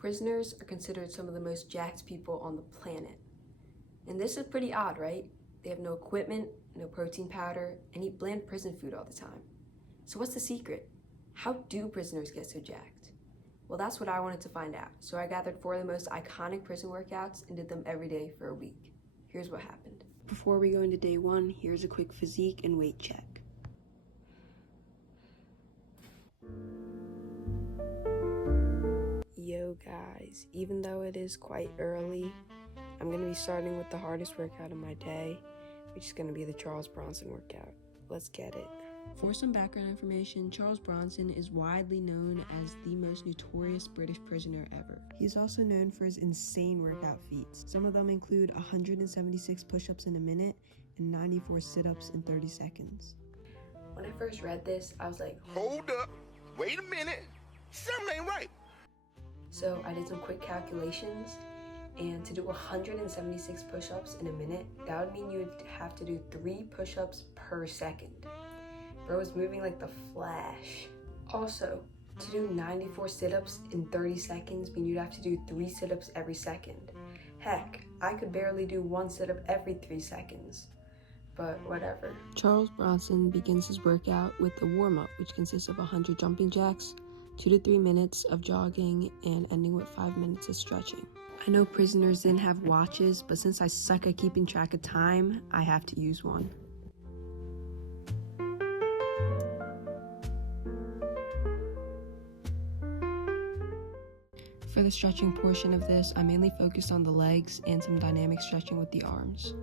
Prisoners are considered some of the most jacked people on the planet. And this is pretty odd, right? They have no equipment, no protein powder, and eat bland prison food all the time. So what's the secret? How do prisoners get so jacked? Well, that's what I wanted to find out. So I gathered 4 of the most iconic prison workouts and did them every day for a week. Here's what happened. Before we go into day 1, here's a quick physique and weight check. Yo guys, even though it is quite early, I'm going to be starting with the hardest workout of my day, which is going to be the Charles Bronson workout. Let's get it. For some background information, Charles Bronson is widely known as the most notorious British prisoner ever. He's also known for his insane workout feats. Some of them include 176 push-ups in a minute and 94 sit-ups in 30 seconds. When I first read this, I was like, hold up, wait a minute, something ain't right. So I did some quick calculations, and to do 176 push-ups in a minute, that would mean you would have to do 3 push-ups per second. Bro was moving like the Flash. Also, to do 94 sit-ups in 30 seconds means you'd have to do 3 sit-ups every second. Heck, I could barely do 1 sit-up every 3 seconds. But whatever. Charles Bronson begins his workout with a warm-up, which consists of 100 jumping jacks, 2 to 3 minutes of jogging, and ending with 5 minutes of stretching. I know prisoners didn't have watches, but since I suck at keeping track of time, I have to use one. For the stretching portion of this, I mainly focused on the legs and some dynamic stretching with the arms.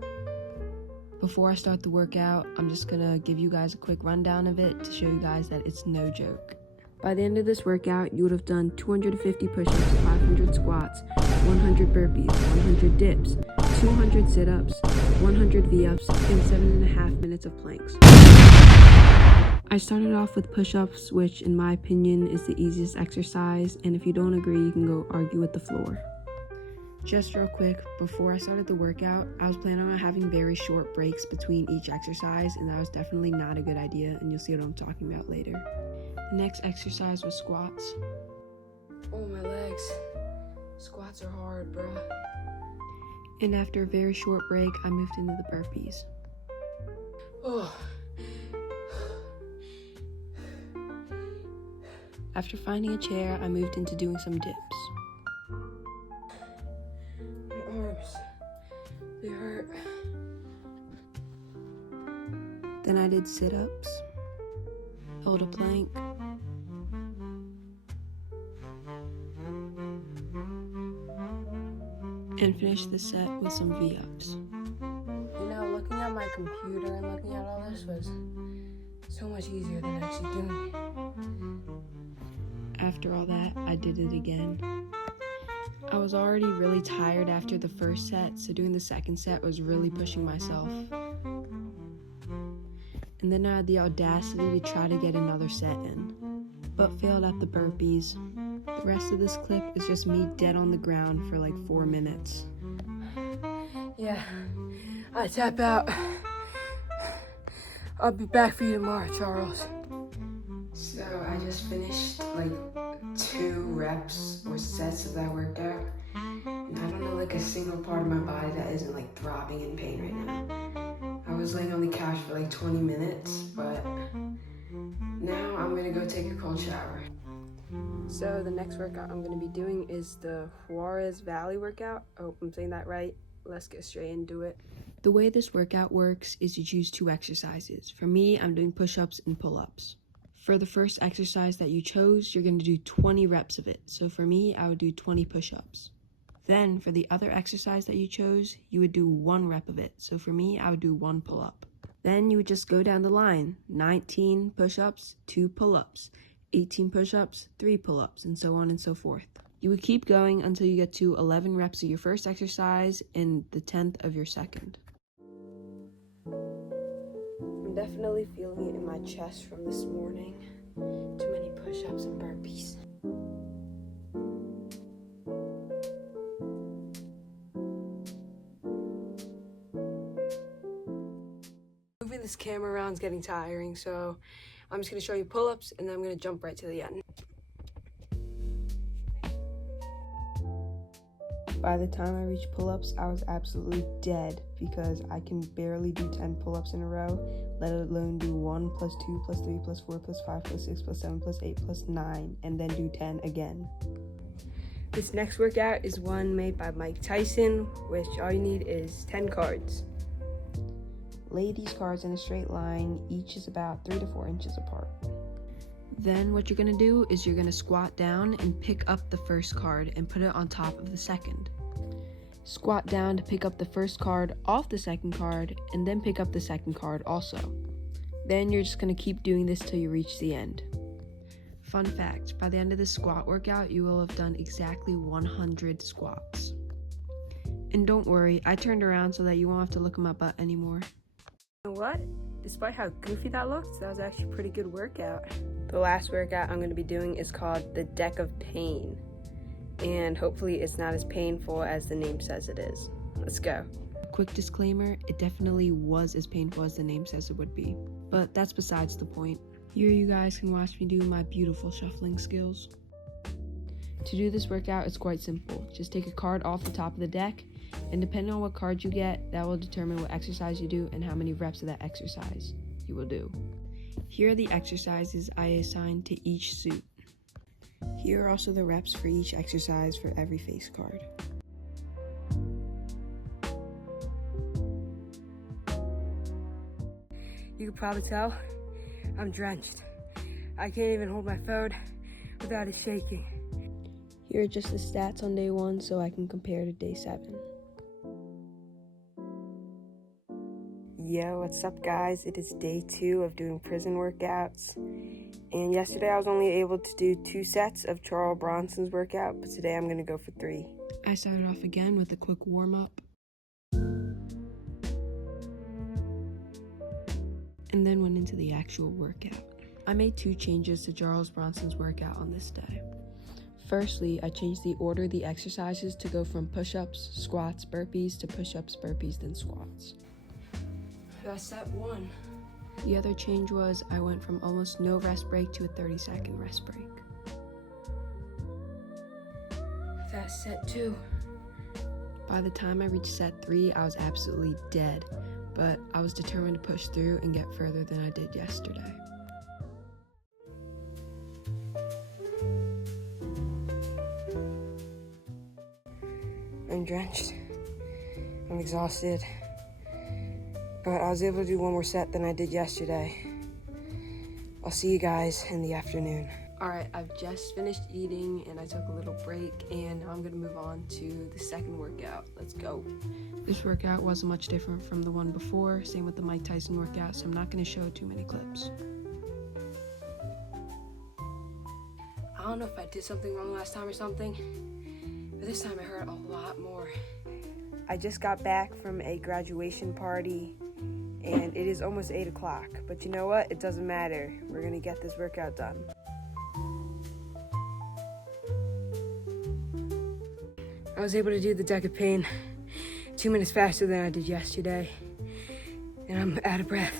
Before I start the workout, I'm just gonna give you guys a quick rundown of it to show you guys that it's no joke. By the end of this workout, you would have done 250 push-ups, 500 squats, 100 burpees, 100 dips, 200 sit-ups, 100 V-ups, and 7.5 minutes of planks. I started off with push-ups, which in my opinion is the easiest exercise, and if you don't agree, you can go argue with the floor. Just real quick, before I started the workout, I was planning on having very short breaks between each exercise, and that was definitely not a good idea, and you'll see what I'm talking about later. The next exercise was squats. Oh, my legs. Squats are hard, bruh. And after a very short break, I moved into the burpees. Oh. After finding a chair, I moved into doing some dips. My arms, they hurt. Then I did sit-ups, held a plank, and finished the set with some V-ups. You know, looking at my computer and looking at all this was so much easier than actually doing it. After all that, I did it again. I was already really tired after the first set, so doing the second set was really pushing myself. And then I had the audacity to try to get another set in, but failed at the burpees. The rest of this clip is just me dead on the ground for like 4 minutes. Yeah, I tap out. I'll be back for you tomorrow, Charles. So I just finished like 2 reps or sets of that workout, and I don't know like a single part of my body that isn't like throbbing in pain right now. I was laying on the couch for like 20 minutes, but now I'm gonna go take a cold shower. So the next workout I'm gonna be doing is the Juarez Valley workout. I hope I'm saying that right. Let's get straight into it. The way this workout works is you choose 2 exercises. For me, I'm doing push-ups and pull-ups. For the first exercise that you chose, you're going to do 20 reps of it. So for me, I would do 20 push-ups. Then for the other exercise that you chose, you would do 1 rep of it. So for me, I would do 1 pull-up. Then you would just go down the line. 19 push-ups, 2 pull-ups, 18 push-ups, 3 pull-ups, and so on and so forth. You would keep going until you get to 11 reps of your first exercise and the 10th of your second. I'm definitely feeling it in my chest from this morning. Too many push-ups and burpees. Moving this camera around is getting tiring, so I'm just going to show you pull-ups and then I'm going to jump right to the end. By the time I reached pull-ups, I was absolutely dead because I can barely do 10 pull-ups in a row, let alone do 1 plus 2 plus 3 plus 4 plus 5 plus 6 plus 7 plus 8 plus 9, and then do 10 again. This next workout is one made by Mike Tyson, which all you need is 10 cards. Lay these cards in a straight line, each is about 3 to 4 inches apart. Then what you're gonna do is you're gonna squat down and pick up the first card and put it on top of the second. Squat down to pick up the first card off the second card, and then pick up the second card also. Then you're just gonna keep doing this till you reach the end. Fun fact, by the end of this squat workout, you will have done exactly 100 squats. And don't worry, I turned around so that you won't have to look at my butt anymore. You know what? Despite how goofy that looked, that was actually a pretty good workout. The last workout I'm going to be doing is called the Deck of Pain. And hopefully it's not as painful as the name says it is. Let's go. Quick disclaimer, it definitely was as painful as the name says it would be. But that's besides the point. Here you guys can watch me do my beautiful shuffling skills. To do this workout, it's quite simple. Just take a card off the top of the deck, and depending on what card you get, that will determine what exercise you do and how many reps of that exercise you will do. Here are the exercises I assigned to each suit. Here are also the reps for each exercise for every face card. You can probably tell I'm drenched. I can't even hold my phone without it shaking. Here are just the stats on day 1 so I can compare to day 7. Yo, what's up guys? It is day 2 of doing prison workouts. And yesterday I was only able to do 2 sets of Charles Bronson's workout, but today I'm gonna go for 3. I started off again with a quick warm-up. And then went into the actual workout. I made 2 changes to Charles Bronson's workout on this day. Firstly, I changed the order of the exercises to go from push-ups, squats, burpees to push-ups, burpees, then squats. That's set 1. The other change was I went from almost no rest break to a 30-second rest break. That's set 2. By the time I reached set 3, I was absolutely dead, but I was determined to push through and get further than I did yesterday. I'm drenched. I'm exhausted. But I was able to do 1 more set than I did yesterday. I'll see you guys in the afternoon. Alright, I've just finished eating and I took a little break, and now I'm gonna move on to the second workout. Let's go. This workout wasn't much different from the one before, same with the Mike Tyson workout, so I'm not gonna show too many clips. I don't know if I did something wrong last time or something, but this time it hurt a lot more. I just got back from a graduation party and it is almost 8 o'clock, but you know what? It doesn't matter. We're gonna get this workout done. I was able to do the Deck of Pain 2 minutes faster than I did yesterday, and I'm out of breath.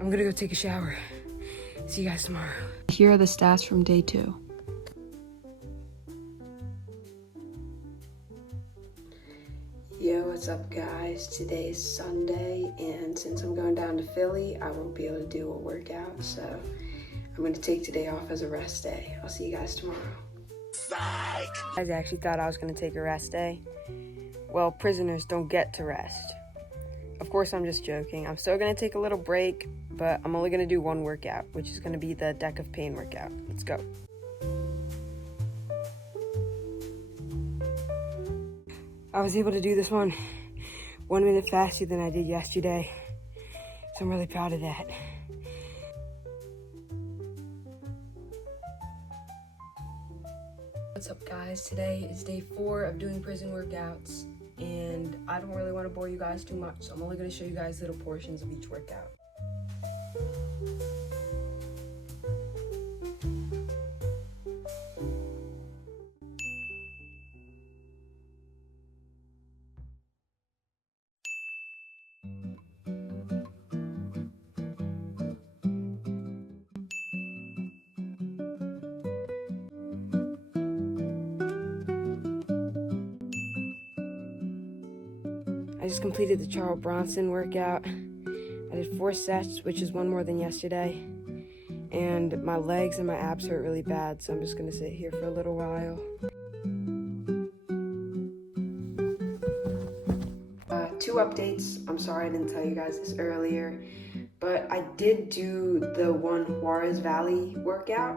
I'm gonna go take a shower. See you guys tomorrow. Here are the stats from day 2. Yo, what's up guys? Today is Sunday, and since I'm going down to Philly, I won't be able to do a workout, so I'm gonna take today off as a rest day. I'll see you guys tomorrow. Psych! I actually thought I was gonna take a rest day. Well, prisoners don't get to rest. Of course, I'm just joking. I'm still gonna take a little break, but I'm only gonna do 1 workout, which is gonna be the Deck of Pain workout. Let's go. I was able to do this one 1 minute faster than I did yesterday, so I'm really proud of that. What's up guys? Today is day 4 of doing prison workouts, and I don't really want to bore you guys too much, so I'm only going to show you guys little portions of each workout. I just completed the Charles Bronson workout. I did 4 sets, which is 1 more than yesterday. And my legs and my abs hurt really bad, so I'm just gonna sit here for a little while. 2 updates. I'm sorry I didn't tell you guys this earlier, but I did do the Juarez Valley workout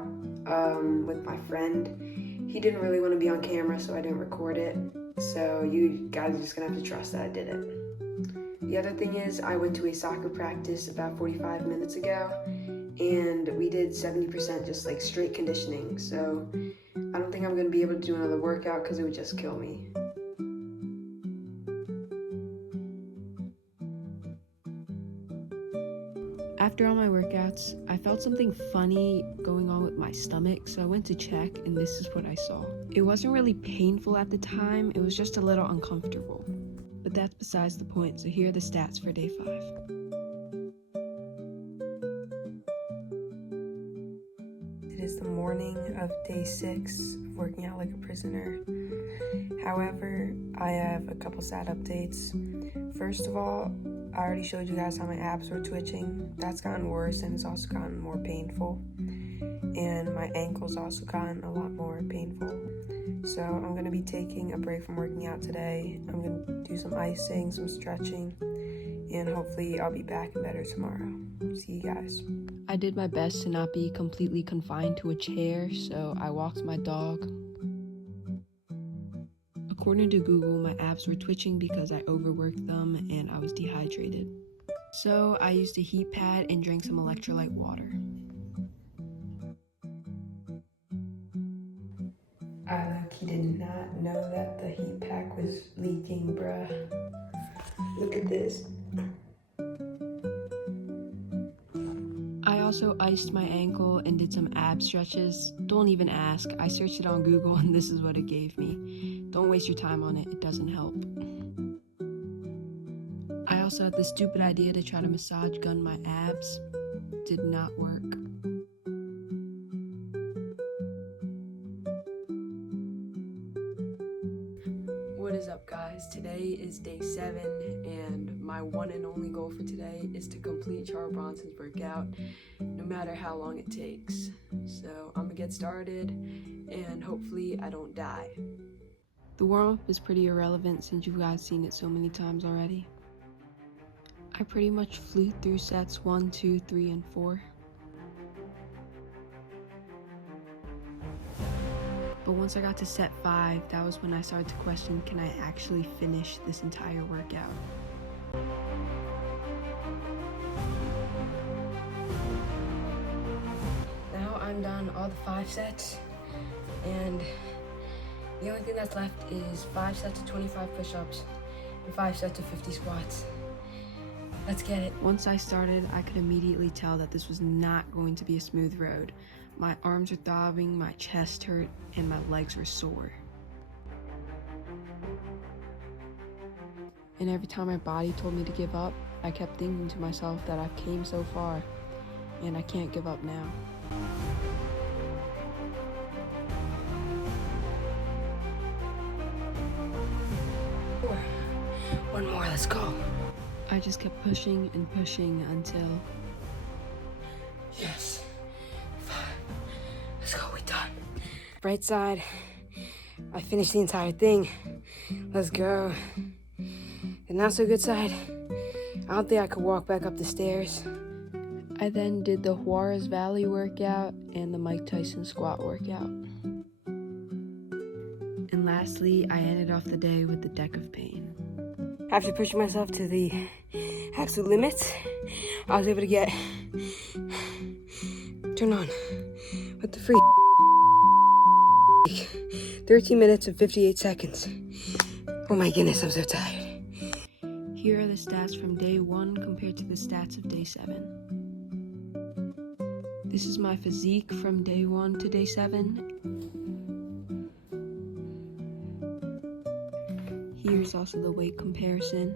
with my friend. He didn't really want to be on camera, so I didn't record it. So you guys are just gonna have to trust that I did it. The other thing is I went to a soccer practice about 45 minutes ago, and we did 70% just like straight conditioning. So I don't think I'm gonna be able to do another workout because it would just kill me. After all my workouts, I felt something funny going on with my stomach, so I went to check, and this is what I saw. It wasn't really painful at the time, it was just a little uncomfortable. But that's besides the point, so here are the stats for day 5. It is the morning of day 6 of working out like a prisoner. However, I have a couple sad updates. First of all, I already showed you guys how my abs were twitching. That's gotten worse, and it's also gotten more painful. And my ankle's also gotten a lot more painful. So I'm gonna be taking a break from working out today. I'm gonna do some icing, some stretching, and hopefully I'll be back and better tomorrow. See you guys. I did my best to not be completely confined to a chair, so I walked my dog. According to Google, my abs were twitching because I overworked them and I was dehydrated. So I used a heat pad and drank some electrolyte water. I look, he did not know that the heat pack was leaking, bruh. Look at this. I also iced my ankle and did some ab stretches. Don't even ask. I searched it on Google and this is what it gave me. Don't waste your time on it. It doesn't help. I also had the stupid idea to try to massage gun my abs. Did not work. What is up, guys? Today is day 7, and my one and only goal for today is to complete Charles Bronson's workout, no matter how long it takes. So I'm gonna get started, and hopefully I don't die. The warm-up is pretty irrelevant since you guys seen it so many times already. I pretty much flew through sets 1, 2, 3, and 4. But once I got to set 5, that was when I started to question, can I actually finish this entire workout? Now I'm done all the 5 sets, and the only thing that's left is 5 sets of 25 push-ups and 5 sets of 50 squats. Let's get it. Once I started, I could immediately tell that this was not going to be a smooth road. My arms were throbbing, my chest hurt, and my legs were sore. And every time my body told me to give up, I kept thinking to myself that I've came so far, and I can't give up now. One more, let's go. I just kept pushing and pushing until... Yes. 5. Let's go, we done. Right side. I finished the entire thing. Let's go. The not so good side. I don't think I could walk back up the stairs. I then did the Juarez Valley workout and the Mike Tyson squat workout. And lastly, I ended off the day with the deck of pain. After pushing myself to the absolute limits, I was able to get turned on with the free 13 minutes and 58 seconds. Oh my goodness, I'm so tired. Here are the stats from day 1 compared to the stats of day 7. This is my physique from day 1 to day 7. Here's also the weight comparison.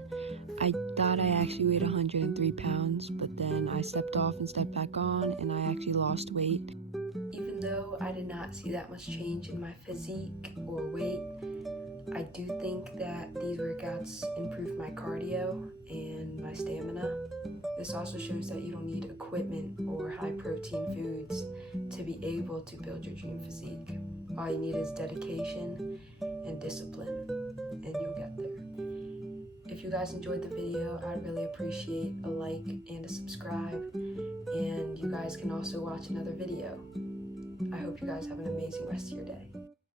I thought I actually weighed 103 pounds, but then I stepped off and stepped back on, and I actually lost weight. Even though I did not see that much change in my physique or weight, I do think that these workouts improved my cardio and my stamina. This also shows that you don't need equipment or high protein foods to be able to build your dream physique. All you need is dedication and discipline, and you'll get there. If you guys enjoyed the video, I'd really appreciate a like and a subscribe, and you guys can also watch another video. I hope you guys have an amazing rest of your day.